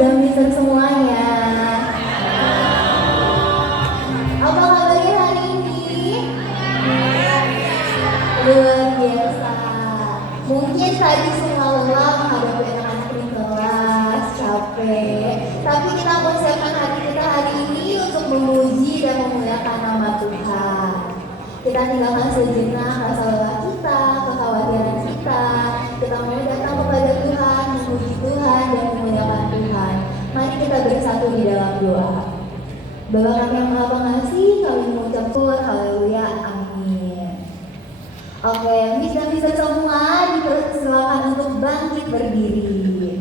dan Mister semuanya. Apa kabarnya hari ini? Luar biasa. Mungkin tadi semua lelah menghadapi anak-anak di kelas, capek. Tapi kita persiapkan hati kita hari ini untuk memuji dan memuliakan nama Tuhan. Kita tinggalkan sejenak rasa lelah kita, kekhawatiran kita. Kita mau datang kepada Tuhan, memuji Tuhan dan memuliakan Tuhan. Mari kita bersatu di dalam doa. Bapa kami yang Maha Pengasih, kami mengucap syukur, haleluya, amin. Oke, bisa semua dipersilakan untuk bangkit berdiri.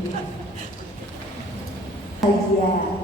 Aja.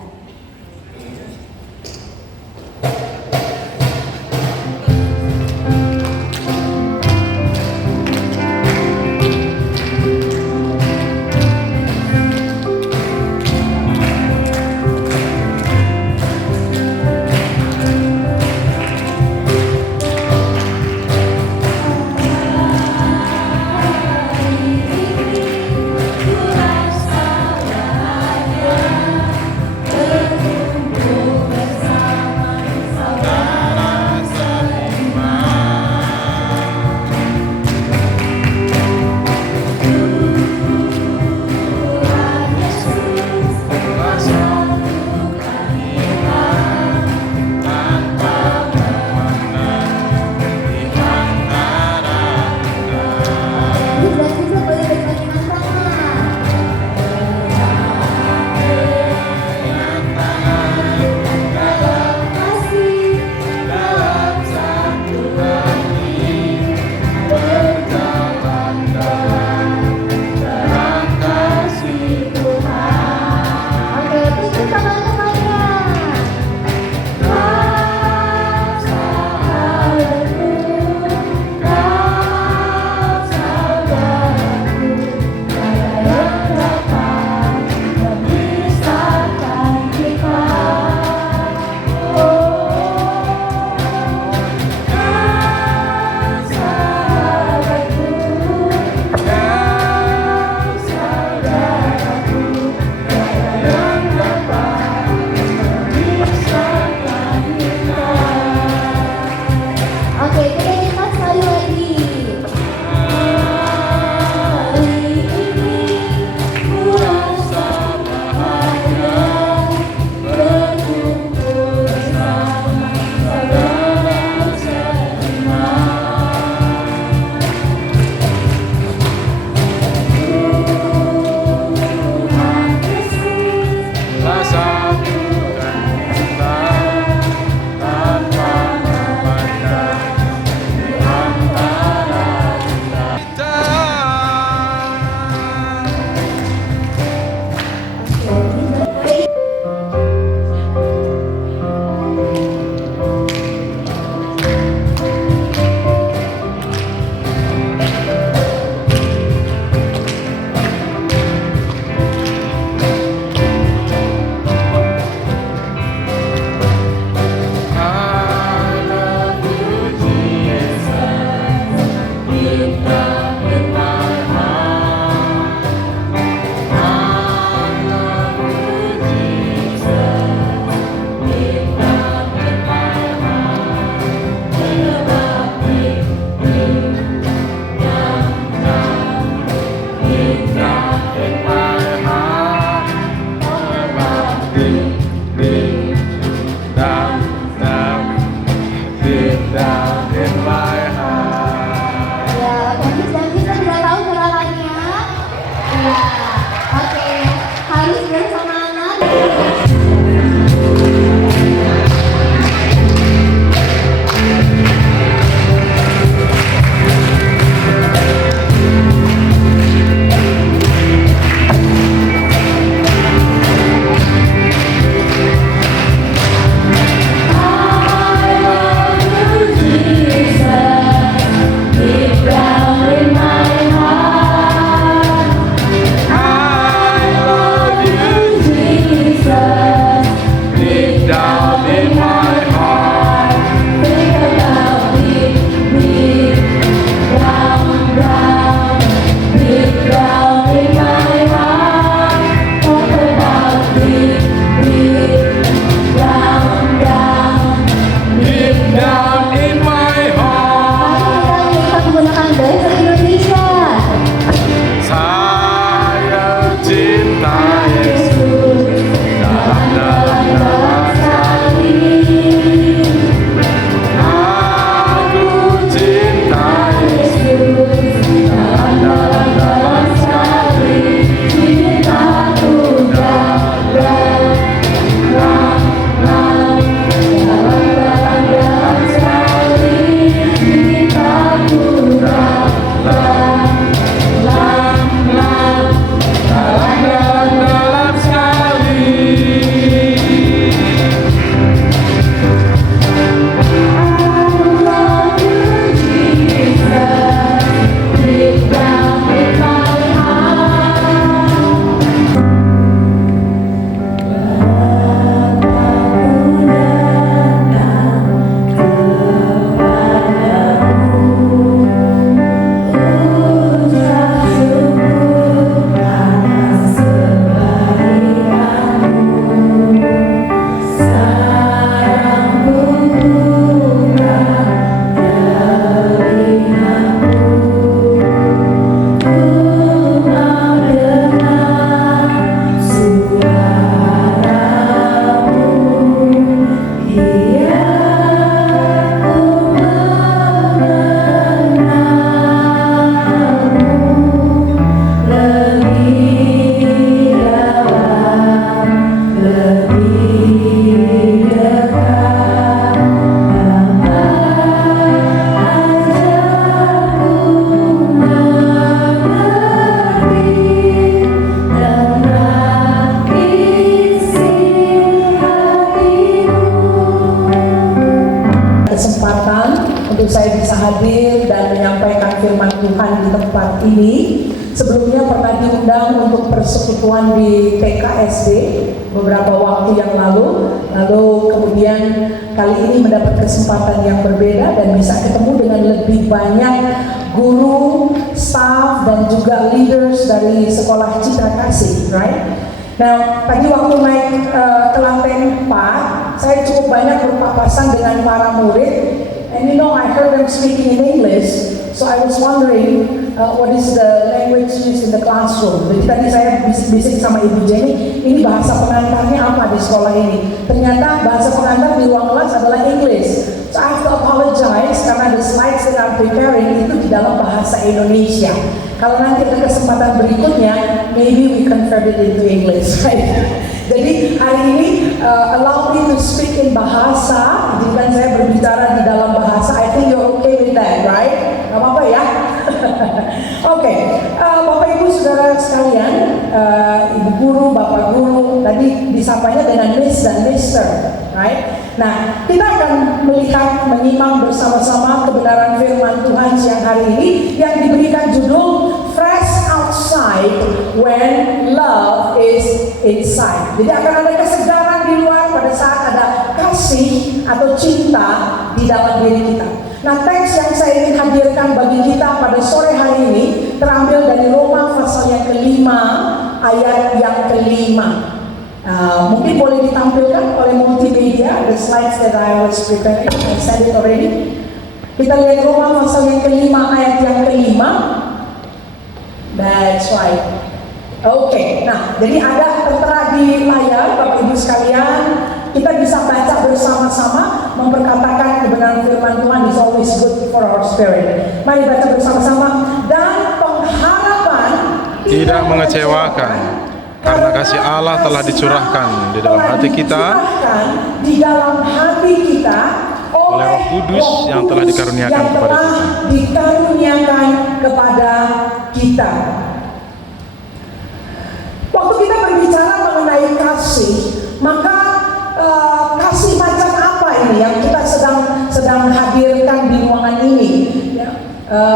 Jesus. persekutuan di TK SD beberapa waktu yang lalu kemudian kali ini mendapat kesempatan yang berbeda dan bisa ketemu dengan lebih banyak guru, staff dan juga leaders dari sekolah Citra Kasih, right? Nah, tadi waktu naik ke lantai 4, saya cukup banyak berpapasan dengan para murid. And you know, I heard them speaking in English, so I was wondering what is the language used in the classroom. Jadi tadi saya bisik sama Ibu Jenny, ini bahasa pengantarnya apa di sekolah ini? Ternyata bahasa pengantar di ruang kelas adalah English. So I have to apologize karena the slides that I'm preparing itu di dalam bahasa Indonesia. Kalau nanti ada kesempatan berikutnya, maybe we convert it into English, right? Jadi hari ini allow me to speak in bahasa. Jadi kan saya berbicara di dalam bahasa. I think you're okay with that, right? Gak apa-apa ya? Oke, Bapak Ibu Saudara sekalian, Ibu Guru, Bapak Guru, tadi disapanya dengan Miss dan Mister, right? Nah, kita akan melihat, menyimak bersama-sama kebenaran firman Tuhan siang hari ini yang diberikan judul Fresh Outside When Love is Inside. Jadi akan ada kesegaran di luar pada saat ada kasih atau cinta di dalam diri kita. Nah, teks yang saya ingin hadirkan bagi kita pada sore hari ini terambil dari Roma pasal yang kelima, ayat yang kelima. Mungkin boleh ditampilkan oleh multimedia, the slides that I was preparing, I said it already. Kita lihat Roma pasal yang kelima, ayat yang kelima. That's right. Oke, nah jadi ada tertera di layar Bapak Ibu sekalian. Kita bisa baca bersama-sama, memperkatakan kebenaran firman Tuhan is always good for our spirit. Mari baca bersama-sama. Dan pengharapan tidak mengecewakan, karena kasih Allah telah dicurahkan di dalam hati kita oleh Roh Kudus yang telah dikaruniakan kepada kita. Waktu kita berbicara mengenai kasih, maka kasih macam apa ini yang kita sedang hadirkan di ruangan ini? Ya.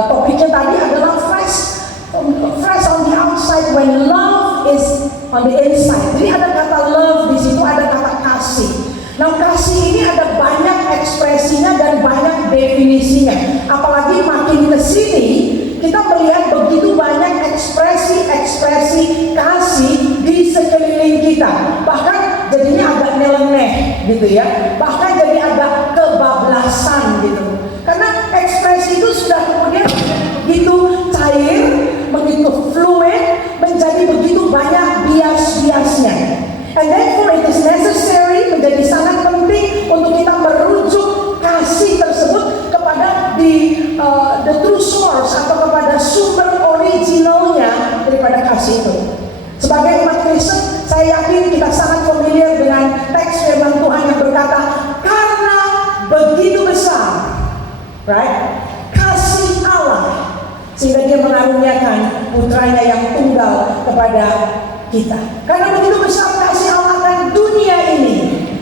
Topiknya tadi adalah fresh on the outside when love is on the inside. Jadi ada kata love di situ, ada kata kasih. Nah, kasih ini ada banyak ekspresinya dan banyak definisinya. Apalagi makin ke sini kita melihat begitu banyak ekspresi kasih di sekeliling kita. Bahkan jadinya agak nyeleneh gitu ya. Bahkan jadi agak kebablasan gitu. Karena ekspresi itu sudah kemudian begitu cair, begitu fluid, menjadi begitu banyak bias-biasnya. And therefore it is necessary, menjadi sangat penting untuk kita merujuk kasih tersebut kepada the true source atau kepada sumber originalnya daripada kasih itu. Sebagai umat Kristen, saya yakin kita sangat familiar dengan teks firman Tuhan yang berkata, karena begitu besar, right, kasih Allah, sehingga Dia mengaruniakan putranya yang tunggal kepada kita. Karena begitu besar kasih Allah akan dunia ini,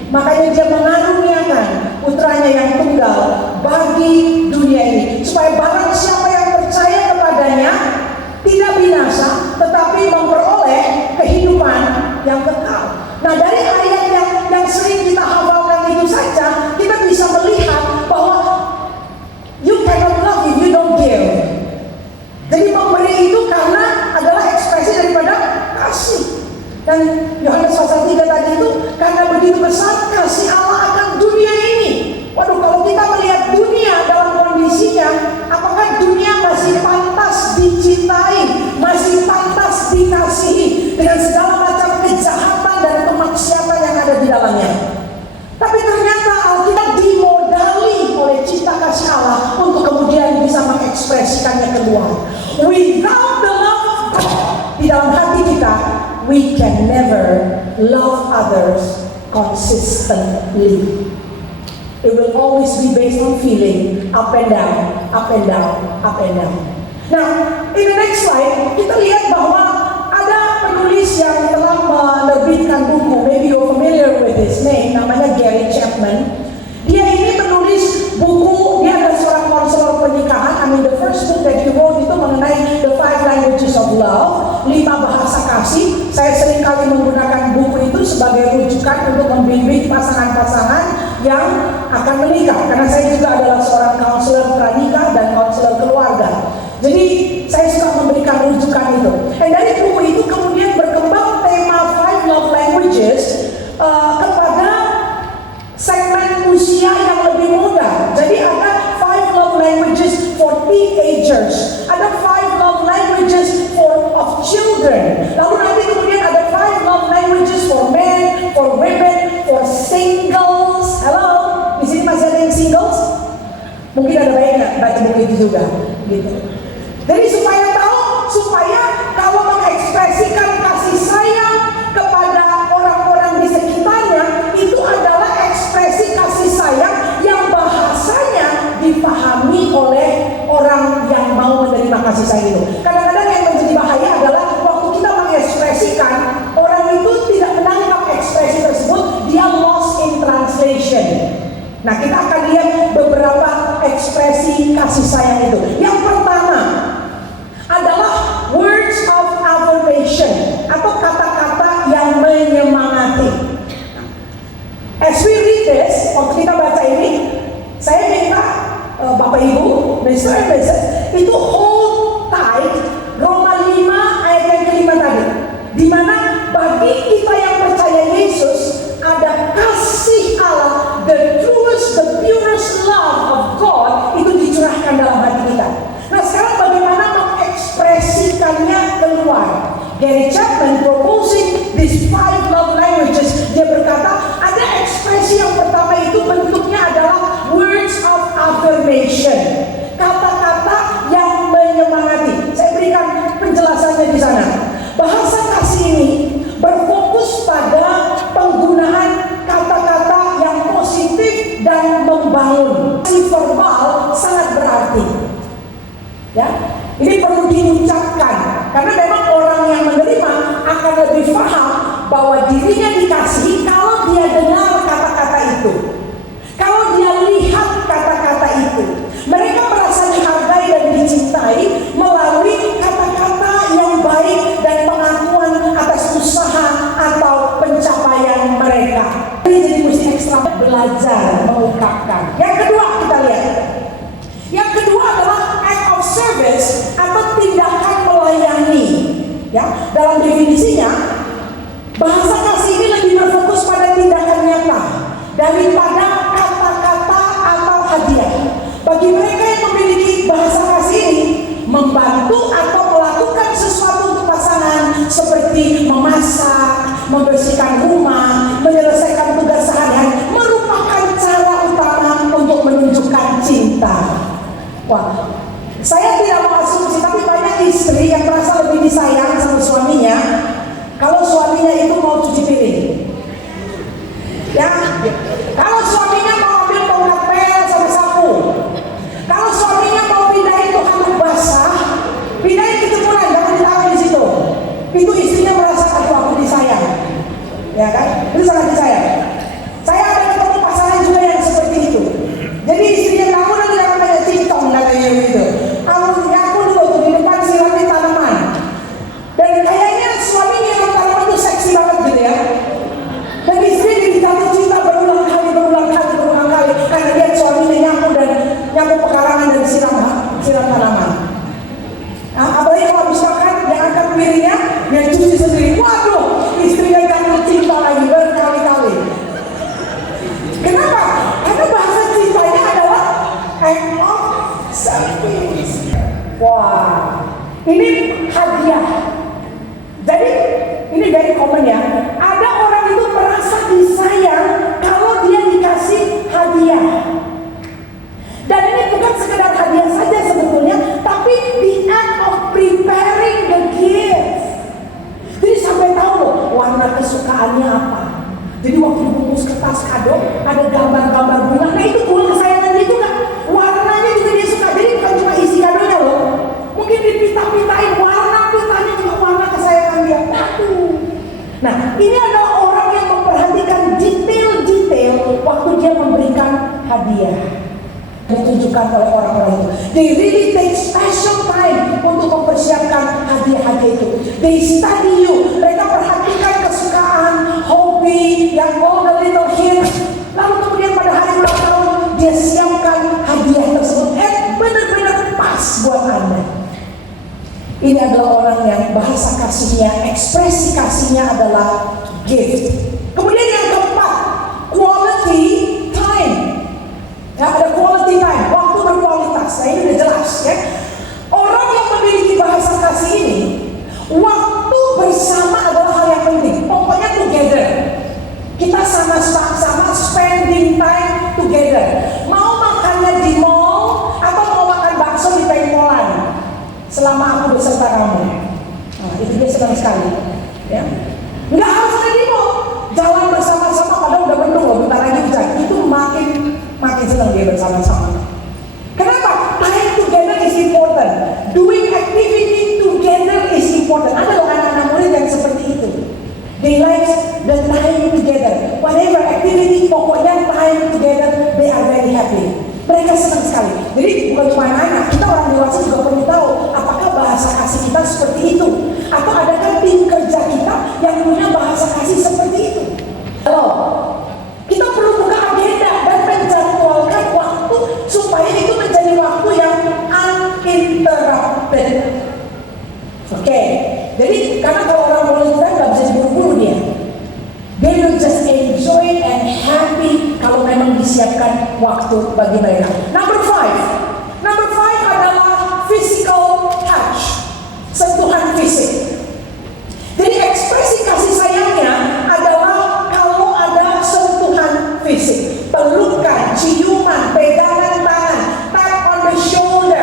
makanya Dia mengaruniakan putranya yang tunggal bagi dunia ini, supaya barang siapa yang percaya kepadanya tidak binasa, tetapi memperoleh kehidupan yang kekal. Nah, dari ayat yang sering kita hafalkan itu saja, kita bisa melihat bahwa you cannot love if you don't give. Jadi memberi itu karena adalah ekspresi daripada kasih. Dan Yohanes pasal 3 tadi itu, karena begitu besar kasih Allah akan dunia ini. Waduh, kalau kita melihat dunia dalam kondisinya, apakah dunia masih pantas dicintai, masih pantas dikasihi dengan segala macam kejahatan dan kemaksiatan yang ada di dalamnya? Tapi ternyata Alkitab dimodali oleh cinta kasih Allah untuk kemudian bisa mengekspresikannya keluar. Without the love of God di dalam hati kita, we can never love others consistently. It will always be based on feeling, up and down, up and down, up and down. Now, in the next slide, kita lihat bahwa ada penulis yang telah menerbitkan buku, maybe you're familiar with his name, namanya Gary Chapman. Dia ini menulis buku, dia adalah seorang konselor pernikahan. I mean, the first book that he wrote itu mengenai the 5 languages of love, 5 bahasa kasih. menggunakan buku itu sebagai rujukan untuk membimbing pasangan-pasangan yang akan menikah. Karena saya juga adalah seorang konselor pranikah dan konselor keluarga. Jadi saya suka memberikan rujukan itu. Dan dari buku itu kemudian berkembang tema Five Love Languages kepada segmen usia yang lebih muda. Jadi ada 5 love languages for teenagers, ada 5 love languages of children. Lalu nanti kemudian ada 5 love languages for men, for women, for singles. Halo, di sini masih ada yang singles? Mungkin ada baiknya baca buku itu juga, gitu. Jadi supaya kalau mengekspresikan kasih sayang kepada orang-orang di sekitarnya, itu adalah ekspresi kasih sayang yang bahasanya dipahami oleh orang yang mau menerima kasih sayang itu. Kadang-kadang yang menjadi bahaya adalah waktu kita mengekspresikan, orang itu tidak menangkap ekspresi tersebut, dia lost in translation. Nah, kita akan lihat beberapa ekspresi kasih sayang itu. Yang pertama adalah words of affirmation atau kata-kata yang menyemangati. As we read this, waktu kita baca ini, saya minta Bapak Ibu, Mr. and Mrs. itu hold tight Roma 5 ayat yang kelima tadi, di mana bagi kita yang percaya Yesus ada kasih Allah, the truest, the purest love of God itu dicurahkan dalam hati kita. Nah, sekarang bagaimana mengekspresikannya keluar? Gary Chapman proposing these 5 love languages. Dia berkata ada ekspresi yang pertama itu bentuknya adalah words of affirmation, kata-kata yang menyemangati. Saya berikan penjelasannya di sana. Bahasa kasih ini berfokus pada penggunaan kata-kata yang positif dan membangun. Si verbal sangat berarti. Ya, ini perlu diucapkan karena memang orang yang menerima akan lebih paham bahwa dirinya dikasihi kalau dia dengar kata-kata itu, kalau dia lihat kata-kata itu. Mereka merasa dihargai dan dicintai melalui kata-kata yang baik dan pengakuan atas usaha atau pencapaian mereka. Ini jadi mesti ekstra belajar mengungkapkan. Yang kedua kita lihat. Yang kedua adalah act of service atau tindakan melayani. Ya, dalam definisinya bahasa kasih ini lebih berfokus pada tindakan nyata daripada kata-kata atau hadiah. Bagi mereka yang memiliki bahasa kasih ini, membantu atau melakukan sesuatu untuk pasangan seperti memasak, membersihkan rumah, menyelesaikan tugas sehari-hari merupakan cara utama untuk menunjukkan cinta. Wah, saya tidak mau asumsi, tapi banyak istri yang merasa lebih disayang sama suaminya kalau suaminya itu mau cuci piring. Ya, kalau suaminya mau ambil tongkat pel sama sapu, kalau suaminya mau pindahin tuh handuk basah, pindahin ke jemuran, jangan ditaruh di situ. Itu istrinya merasa aku disayang, ya kan? Itu sangat disayang. Saya ada ketemu pasangan juga yang seperti itu. Jadi istrinya kamu nanti jangan banyak cincong katanya gitu. Aku dulu tuh di depan siramin tanaman. Dan kayaknya suaminya yang tanaman tuh seksi banget gitu ya. Dan istri jadi jatuh cinta berulang kali karena lihat suaminya nyapu pekarangan dan siram tanaman. Nah, apalagi kalau habis makan dia angkat piringnya, dia cuci sendiri. Waduh, istrinya jatuh cinta lagi berkali-kali. Kenapa? Karena bahasa cintanya adalah act of service. Wah, ini hadiah. Jadi ini very common ya. Ada orang itu merasa disayang kalau dia dikasih hadiah. Dan ini bukan sekedar hadiah saja sebetulnya, tapi the act of preparing the gift. Jadi sampai tahu loh warna kesukaannya apa. Jadi waktu dibungkus kertas kado ada gambar-gambar bunga. Nah itu bunga kesayangan dia juga. Warnanya juga dia suka. Jadi bukan cuma isi kadonya loh. Mungkin dipita-pitain warna pitanya juga warna kesayangan dia. Nah ini adalah orang yang memperhatikan detail-detail waktu dia memberikan hadiah. Ditunjukkan oleh orang-orang itu. They really take special time untuk mempersiapkan hadiah-hadiah itu. They study you. Mereka perhatikan kesukaan Ini adalah orang yang bahasa kasihnya, ekspresi kasihnya adalah gift. Kemudian yang keempat, quality time. Ya, ada quality time, waktu berkualitas. Nah, ini udah jelas ya. Orang yang memiliki bahasa kasih ini, waktu bersama adalah hal yang penting. Pokoknya together. Kita sama-sama spending time together. Mau makannya di mall atau mau makan bakso di pengkolan selama aku beserta kamu. Nah, itu dia senang sekali. Ya. Nggak harus ada di mall. Jalan bersama-sama padahal udah penuh loh, bentar lagi hujan. Itu makin senang dia bersama-sama. Kenapa? Time together is important. Doing activity together is important. Ada loh anak-anak murid yang seperti itu. They like the time together. Whatever activity, pokoknya time together, they are very happy. Mereka senang sekali. Jadi bukan cuma anak, kita orang dewasa juga perlu tahu apakah bahasa kasih kita seperti itu, atau adakah tim kerja kita yang punya bahasa kasih seperti itu. Halo, kita perlu buka agenda dan menjadwalkan waktu supaya itu menjadi waktu yang uninterrupted. Oke, jadi karena kalau orang volunteer nggak bisa diburu-buru dia. They will just enjoy and happy kalau memang disiapkan waktu bagi mereka. Number five adalah physical touch, sentuhan fisik. Jadi ekspresi kasih sayangnya adalah kalau ada sentuhan fisik, pelukan, ciuman, pegangan tangan, tap on the shoulder,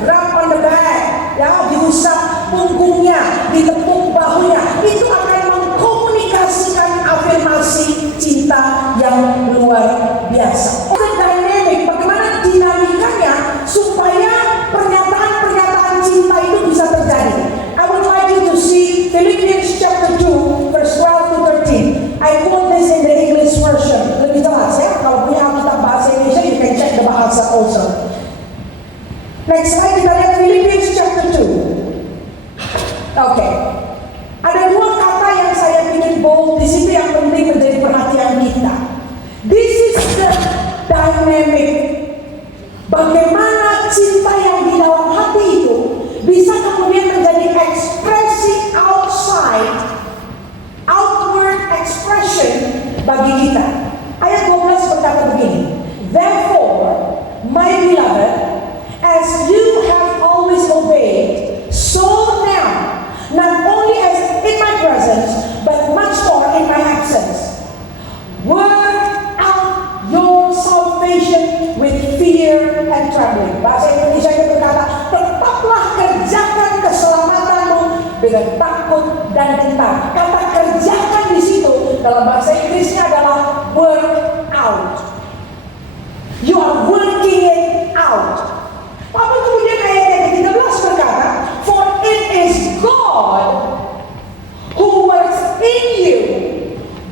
rub on the back, ya, diusap punggungnya, ditepuk bahunya. Itu akan mengkomunikasikan afirmasi cinta yang luar biasa. Dynamic, bagaimana dinamikanya supaya pernyataan-pernyataan cinta itu bisa terjadi. I would like you to see Philippians chapter 2 verse 12 to 13. I quote this in the English version. Lebih jelas ya, kalau punya Alkitab bahasa Indonesia you can check the bahasa also. Next slide, kita lihat Philippians chapter 2. Oke. Ada dua kata yang saya bikin bold di situ yang penting menjadi perhatian kita. This is the dynamic. Bagaimana cinta yang di dalam hati itu bisa kemudian menjadi ekspresi outward expression bagi kita. Ayat 12 berkata begini. Therefore, my beloved, as you have always obeyed, so now, not only as in my presence, but much more in my absence, work out your salvation with fear and trembling. Bahasa Indonesia itu berkata, tetaplah kerjakan keselamatanmu dengan takut dan gentar. Kata kerjakan di situ dalam bahasa Inggrisnya adalah work out. You are working it out. Lalu kemudian ayat yang ke-13 berkata, for it is God who works in you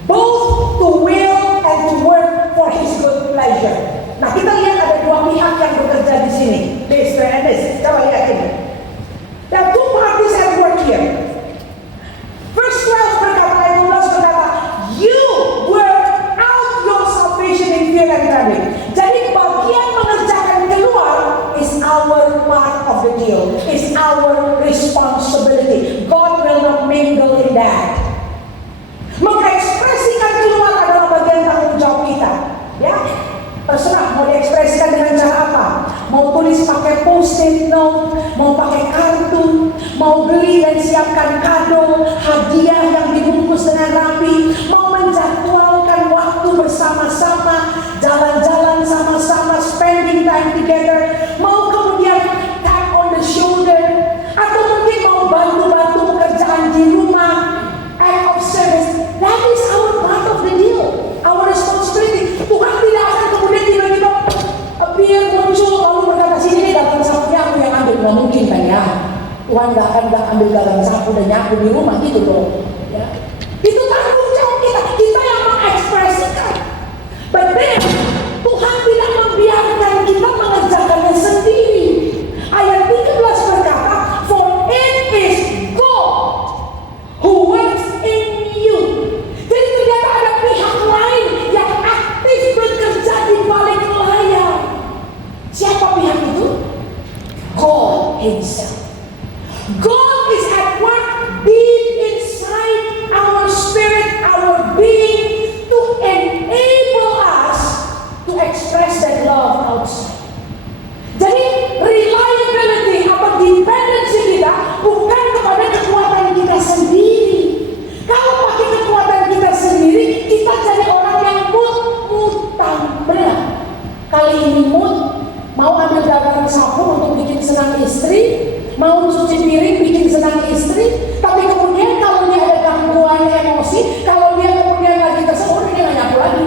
both to will and to work for His good pleasure. Nah, kita lihat ada dua pihak yang bekerja di sini. This and this. Coba lihat ini. There are two parties at work here. Verse 12 berkata, ayat 12 berkata, you work out your salvation in fear and trembling. Jadi bagian mengerjakan keluar is our part of the deal, is our responsibility. God will not mingle in that. Mengekspresikan keluar adalah bagian tanggung jawab kita. Ya, terserah mau diekspresikan dengan cara apa. Mau tulis pakai post-it note, mau pakai kartu, mau beli dan siapkan kado, hadiah yang dibungkus dengan rapi, mau menjadwalkan waktu bersama-sama, jalan-jalan sama-sama, spending time together, mau kemudian tap on the shoulder, atau mungkin mau bantu-bantu pekerjaan di rumah, act of service. That is our part of the deal, our responsibility. Tuhan tidak akan kemudian tiba-tiba appear, muncul, lalu berkata, sini dalam sapunya aku yang ambil. Nggak mungkin kan ya. Tuhan nggak akan ambil dalam sapu dan nyapu di rumah gitu loh. Ya. Itu tanggung jawab kita. Kita yang mengekspresikan. But then, Tuhan tidak membiarkan kita mengerjakannya sendiri. Ayat 13 berkata, for it is God who works in you. Jadi ternyata ada pihak lain yang aktif bekerja di balik layar. Siapa pihak itu? God istri, tapi kemudian kalau dia ada gangguan emosi, kalau dia kemudian lagi tersebut, dia nggak nyapu lagi.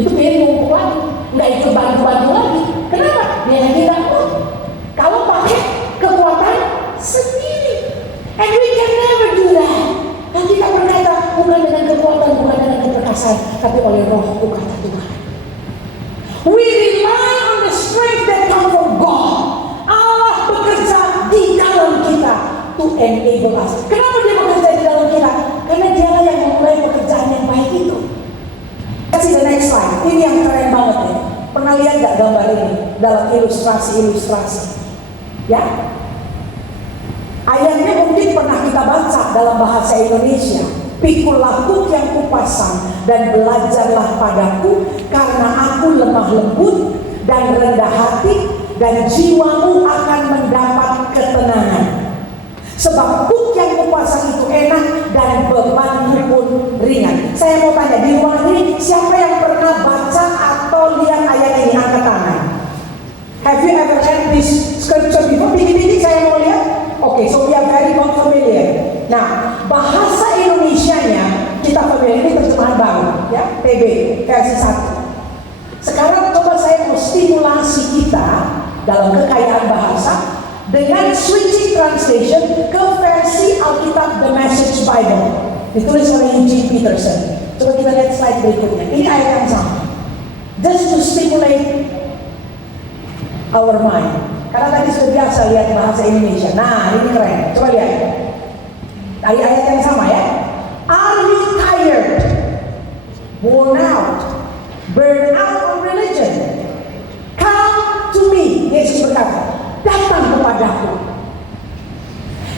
Itu piring numpuk lagi, nggak ikut bantu-bantu lagi. Kenapa? Dia lagi takut. Kalau pakai kekuatan sendiri, and we can never do that. Dan kita berkata bukan dengan kekuatan, bukan dengan keperkasaan, tapi oleh Rohku kata Tuhan. We rely on the strength that comes from God. Allah bekerja di dalam kita to enable us. Kenapa dia bekerja di dalam kita? Karena dialah yang memulai pekerjaan yang baik itu. Kasih the next slide. Ini yang keren banget nih. Pernah lihat gak gambar ini dalam ilustrasi-ilustrasi? Ya, ayatnya mungkin pernah kita baca dalam bahasa Indonesia. Pikulah kuk yang kupasang dan belajarlah padaku, karena aku lemah lembut dan rendah hati, dan jiwamu akan mendapat ketenangan. Sebab kuk yang kupasang itu enak dan bebanmu pun ringan. Saya mau tanya di ruangan ini, siapa yang pernah baca atau lihat ayat ini? Angkat tangan. Have you ever read this scripture before? Tinggi-tinggi saya mau lihat. Oke, so we are very familiar. Nah, bahasa Indonesianya kita familiar, ini terjemahan baru, ya, TB versi 1. Sekarang coba saya mau stimulasi kita dalam kekayaan bahasa dengan switching translation ke versi Alkitab The Message Bible, ditulis oleh Eugene Peterson. Coba kita lihat slide berikutnya. Ini ayat yang sama. Just to stimulate our mind. Karena tadi sudah biasa lihat bahasa Indonesia. Nah, ini keren. Coba lihat. Dari ayat yang sama ya. Are you tired? Worn out? Burned out on religion? Come to me. Yesus berkata, datang kepadaku.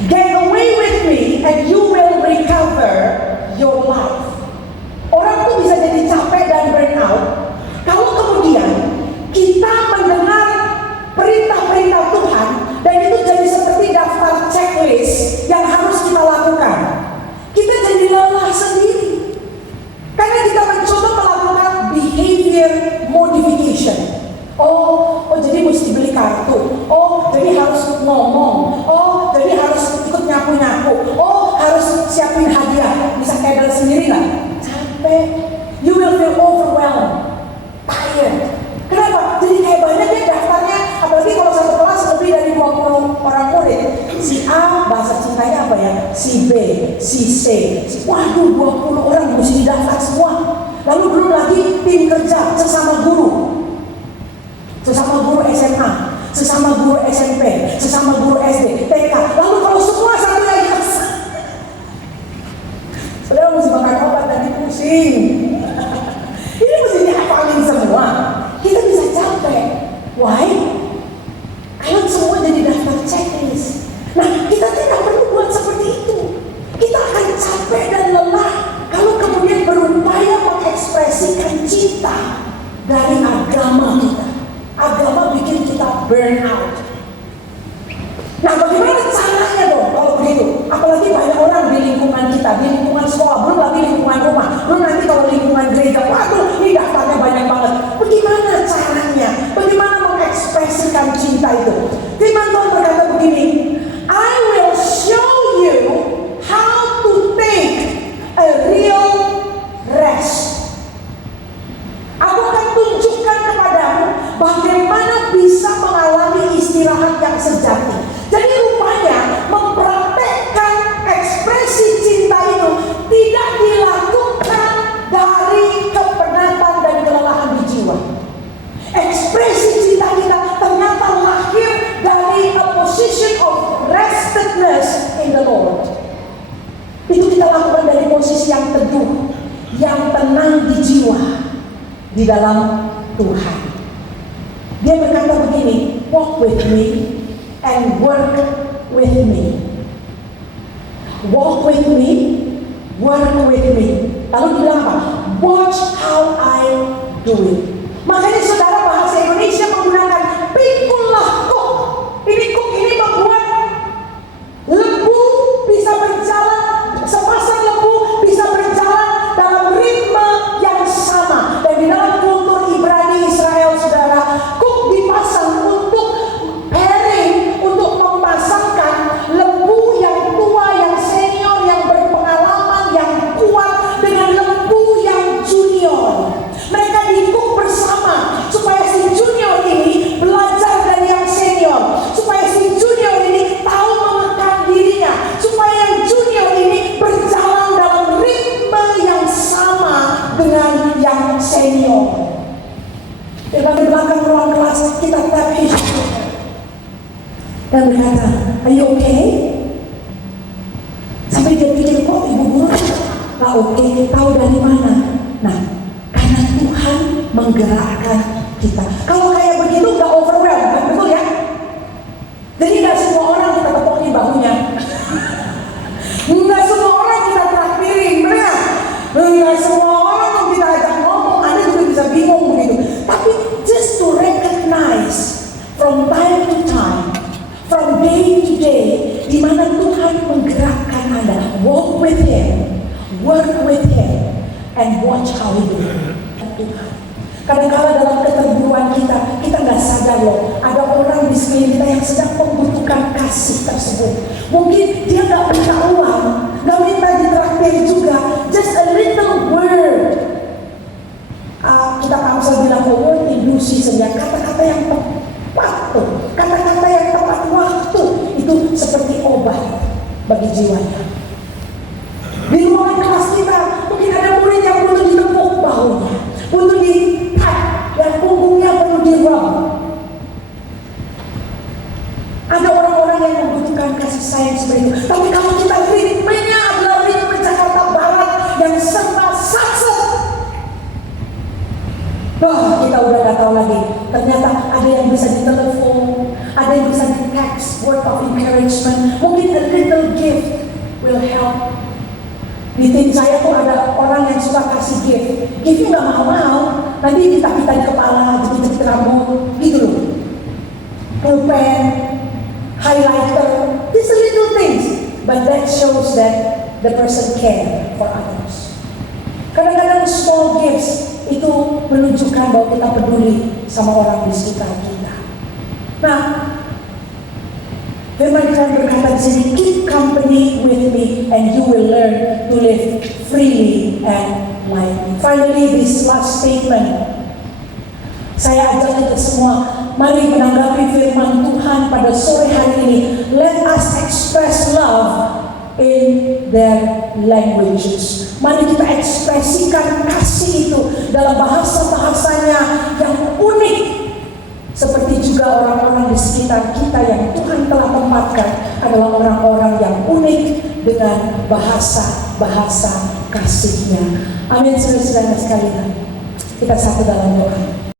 Get away with me and you will recover your life. Orang tuh bisa jadi capek dan burn out kalau kemudian kita mendengar perintah-perintah Tuhan dan itu jadi seperti daftar checklist yang harus kita lakukan. Kita jadi lelah sendiri karena kita mencoba melakukan behavior modification. Oh, jadi mesti beli kartu. Oh, jadi harus ngomong. Oh, jadi harus ikut nyapu-nyapu. Oh, harus siapin hadiah. Bisa candle sendiri nggak? Capek. You will feel overwhelmed, tired. Kenapa? Jadi kayak banyak ya daftarnya. Apalagi kalau satu kelas lebih dari 20 orang murid. Si A bahasa cintanya apa ya? Si B, si C. Waduh, 20 orang mesti didaftar semua. Lalu belum lagi tim kerja sesama guru. Sesama guru SMA, sesama guru SMP, sesama guru SD, TK. Lalu kalau semua satu lagi, saudara mesti makan obat tadi pusing. Ini mesti dihafalin semua. Kita bisa capek. Why? Kalau semua jadi daftar checklist. Nah, kita tidak perlu buat seperti itu. Kita akan capek dan lelah kalau kemudian berupaya mengekspresikan cinta dari agama kita. Agama bikin kita burn out. Nah, bagaimana caranya dong kalau begitu? Apalagi banyak orang di lingkungan kita, di lingkungan sekolah, belum lagi lingkungan rumah, belum nanti kalau lingkungan gereja. Waduh, ini daftarnya banyak banget. Bagaimana caranya? Bagaimana mengekspresikan cinta itu? Firman Tuhan berkata begini, I will show you how to take a real rest. Aku akan tunjukkan kepadamu bagaimana bisa mengalami istirahat yang sejati. Jadi rupanya mempraktekkan ekspresi cinta itu tidak dilakukan dari kepenatan dan kelelahan di jiwa. Ekspresi cinta kita ternyata lahir dari a position of restedness in the Lord. Itu kita lakukan dari posisi yang teduh, yang tenang di jiwa, di dalam Tuhan. Dia berkata begini, walk with me and work with me. Walk with me, work with me. Lalu bilang apa? Watch how I do it. Makanya saudara bahasa Indonesia menggunakan pikulah kuk. Ini kuk ini membuat lembu bisa berjalan, sepasang lembu bisa berjalan dalam ritme yang sama. Dan di dalam kultur Ibrani Israel saudara, kuk dipasang untuk pairing, untuk memasangkan lembu yang dan berkata, "Are you okay?" Sampai dia pikir, kok ibu guru tak oke, tahu dari mana? Nah, karena Tuhan menggerakkan kita. Kalau kayak begitu udah overwhelmed, betul ya? Jadi nggak semua orang kita tepokin bahunya, nggak semua orang kita traktirin, benar? Nggak semua orang yang kita ajak ngomong, Anda juga bisa bingung begitu. Tapi just to recognize from time to time, from day to day, di mana Tuhan menggerakkan Anda, walk with Him, work with Him, and watch how He do it. Tuhan. Kadang-kadang dalam keterburuan kita nggak sadar loh, ada orang di sekeliling kita yang sedang membutuhkan kasih tersebut. Mungkin dia nggak minta uang, nggak minta ditraktir juga, just a little word. Kita Kamsel bilang word in due season, ya, kata-kata yang tepat tuh, kata-kata yang tepat waktu itu seperti obat bagi jiwanya. Di ruangan kelas kita mungkin ada murid yang butuh ditepuk bahunya, butuh di-tap, dan punggungnya perlu di-rub. Ada orang-orang yang membutuhkan kasih sayang seperti itu. Tapi kalau kita ritmenya adalah ritme Jakarta Barat yang serba satset, kita udah gak tahu lagi. Ternyata ada yang bisa ditelepon, ada yang bisa di-text, word of encouragement. Mungkin a little gift will help. Di tim saya tuh ada orang yang suka kasih gift. Giftnya gak mahal-mahal, nanti ditapikan di kepala, jepit-jepit rambut, gitu loh. Pulpen, highlighter, these little things, but that shows that the person care for others. Kadang-kadang small gifts itu menunjukkan bahwa kita peduli sama orang di sekitar kita. Nah, firman Tuhan berkata di sini, keep company with me and you will learn to live freely and lightly. Finally, this last statement, saya ajak kita semua, mari menanggapi firman Tuhan pada sore hari ini. Let us express love in their languages. Mari kita ekspresikan kasih itu dalam bahasa-bahasanya yang unik. Seperti juga orang-orang di sekitar kita yang Tuhan telah tempatkan adalah orang-orang yang unik dengan bahasa-bahasa kasih-Nya. Amin, saudara-saudara sekalian. Kita satu dalam doa.